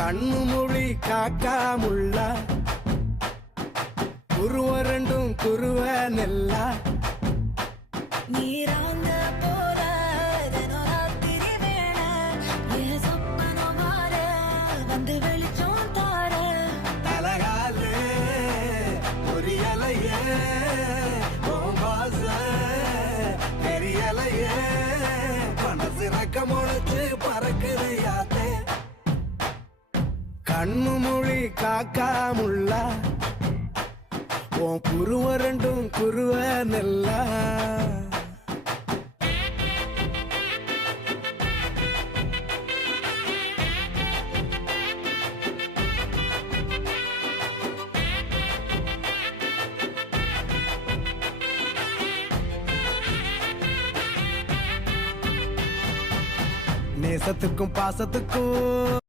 கண்ணு மொழி காக்காமுள்ள குருவ ரெண்டும் குருவ நெல்லா நீராங்க போல தினராத்திரி வேண என் சொப்பனம் மாற வந்து வெளிச்சம் தார தலகாலே பொரியலையே ஓம்பாச பெரியலையே மனசு ரக்க முளைச்சு பறக்குதையாத்தே கண்ணு மொழி காக்காமுள்ள உன் குருவ ரெண்டும் குருவ நெல்லா நேசத்துக்கும் பாசத்துக்கும்